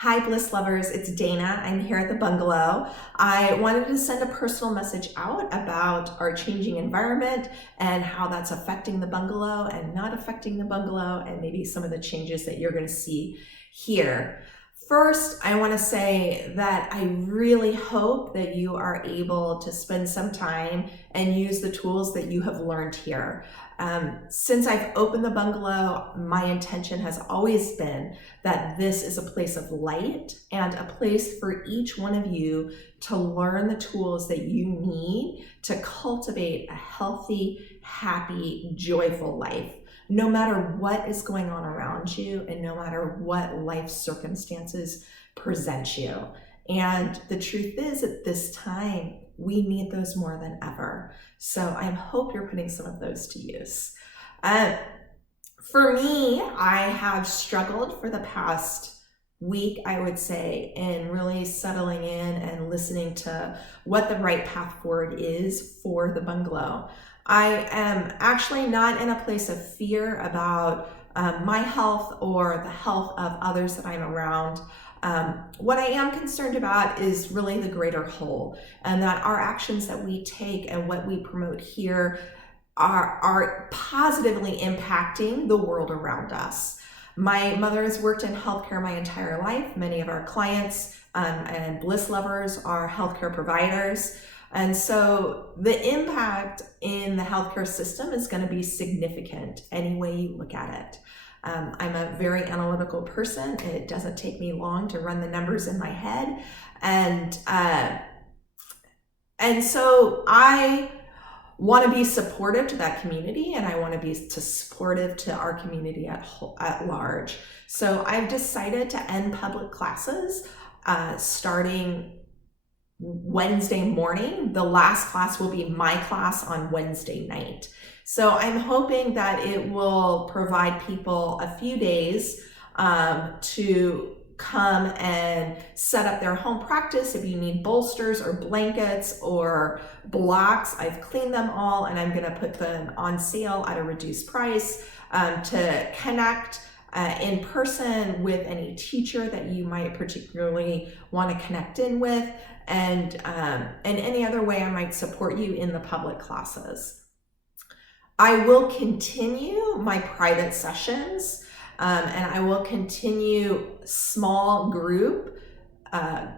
Hi, Bliss lovers. It's Dana. I'm here at the bungalow. I wanted to send a personal message out about our changing environment and how that's affecting the bungalow and not affecting the bungalow, and maybe some of the changes that you're going to see here. First, I want to say that I really hope that you are able to spend some time and use the tools that you have learned here. Since I've opened the bungalow, my intention has always been that this is a place of light and a place for each one of you to learn the tools that you need to cultivate a healthy, happy, joyful life, no matter what is going on around you and no matter what life circumstances present you. And the truth is, at this time, we need those more than ever. So I hope you're putting some of those to use. For me, I have struggled for the past week, I would say, in really settling in and listening to what the right path forward is for the bungalow. I am actually not in a place of fear about my health or the health of others that I'm around. What I am concerned about is really the greater whole, and that our actions that we take and what we promote here are positively impacting the world around us. My mother has worked in healthcare my entire life. Many of our clients and Bliss lovers are healthcare providers. And so the impact in the healthcare system is going to be significant any way you look at it. I'm a very analytical person. It doesn't take me long to run the numbers in my head. And so I want to be supportive to that community, and I want to be supportive to our community at large. So I've decided to end public classes starting Wednesday morning. The last class will be my class on Wednesday night. So I'm hoping that it will provide people a few days to come and set up their home practice. If you need bolsters or blankets or blocks, I've cleaned them all and I'm going to put them on sale at a reduced price to connect in person with any teacher that you might particularly want to connect in with, and any other way I might support you in the public classes. I will continue my private sessions, and I will continue small group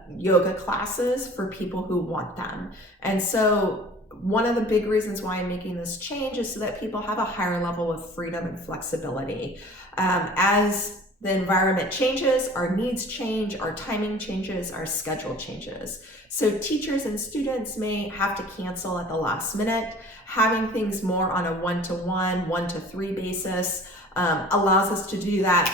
yoga classes for people who want them. And so one of the big reasons why I'm making this change is so that people have a higher level of freedom and flexibility. As the environment changes, our needs change, our timing changes, our schedule changes. So teachers and students may have to cancel at the last minute. Having things more on a 1-to-1, 1-to-3 basis allows us to do that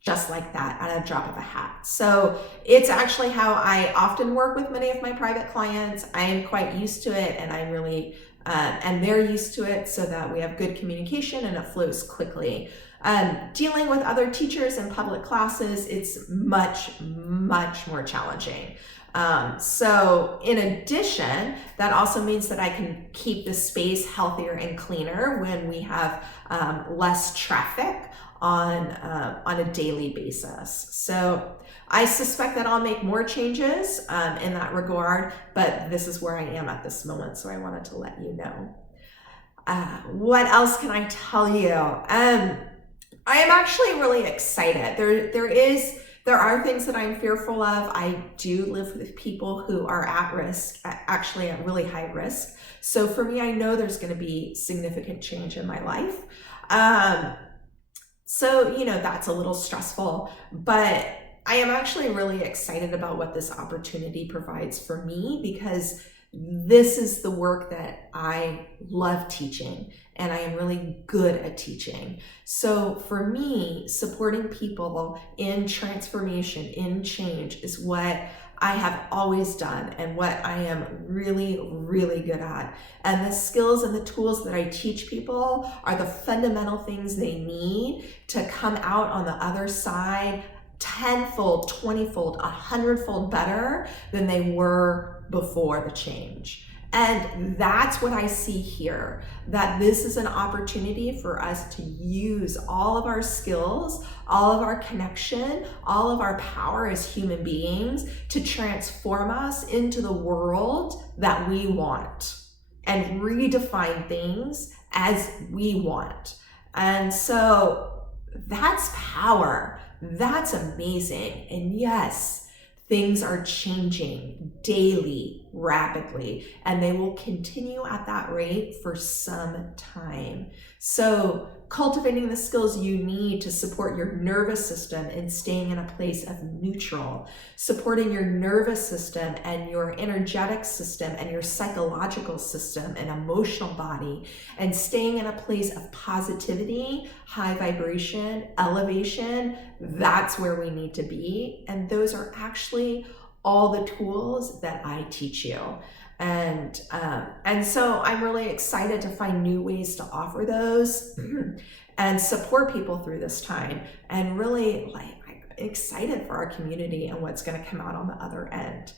just like that at a drop of a hat. So it's actually how I often work with many of my private clients. I am quite used to it, and I really, and they're used to it, so that we have good communication and it flows quickly. Dealing with other teachers in public classes, it's much, much more challenging. So in addition, that also means that I can keep the space healthier and cleaner when we have less traffic on a daily basis. So I suspect that I'll make more changes in that regard, but this is where I am at this moment, so I wanted to let you know. What else can I tell you? I am actually really excited. There are things that I'm fearful of. I do live with people who are at risk, actually at really high risk. So for me, I know there's going to be significant change in my life. So, that's a little stressful, but I am actually really excited about what this opportunity provides for me, because this is the work that I love teaching, and I am really good at teaching. So for me, supporting people in transformation, in change, is what I have always done and what I am really, really good at. And the skills and the tools that I teach people are the fundamental things they need to come out on the other side 10-fold, 20-fold, 100-fold better than they were before the change. And that's what I see here, that this is an opportunity for us to use all of our skills, all of our connection, all of our power as human beings to transform us into the world that we want and redefine things as we want. And so that's power. That's amazing. And yes, things are changing daily, rapidly, and they will continue at that rate for some time. So cultivating the skills you need to support your nervous system and staying in a place of neutral, supporting your nervous system and your energetic system and your psychological system and emotional body, and staying in a place of positivity, high vibration, elevation, that's where we need to be. And those are actually all the tools that I teach you. And so I'm really excited to find new ways to offer those and support people through this time, and really I'm excited for our community and what's going to come out on the other end.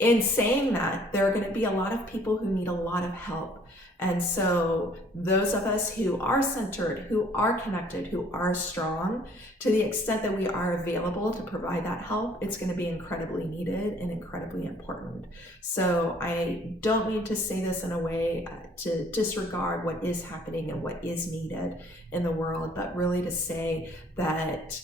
In saying that, there are going to be a lot of people who need a lot of help. And so those of us who are centered, who are connected, who are strong, to the extent that we are available to provide that help, it's going to be incredibly needed and incredibly important. So I don't mean to say this in a way to disregard what is happening and what is needed in the world, but really to say that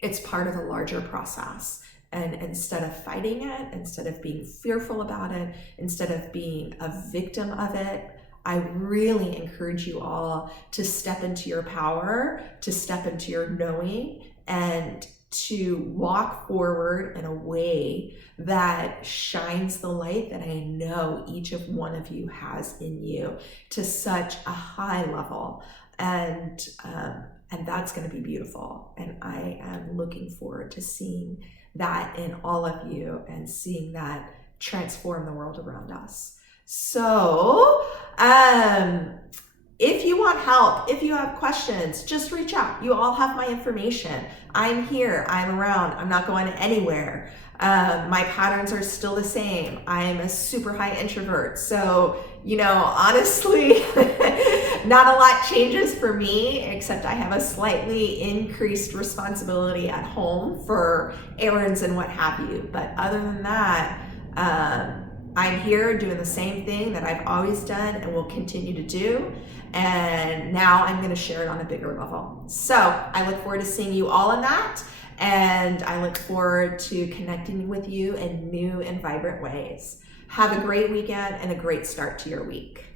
it's part of a larger process. And instead of fighting it, instead of being fearful about it, instead of being a victim of it, I really encourage you all to step into your power, to step into your knowing, and to walk forward in a way that shines the light that I know each of one of you has in you to such a high level. And that's going to be beautiful. And I am looking forward to seeing that in all of you and seeing that transform the world around us. So, if you want help, if you have questions, just reach out. You all have my information. I'm here, I'm around, I'm not going anywhere. My patterns are still the same. I'm a super high introvert. So, honestly, not a lot changes for me, except I have a slightly increased responsibility at home for errands and what have you. But other than that, I'm here doing the same thing that I've always done and will continue to do. And now I'm going to share it on a bigger level. So I look forward to seeing you all in that. And I look forward to connecting with you in new and vibrant ways. Have a great weekend and a great start to your week.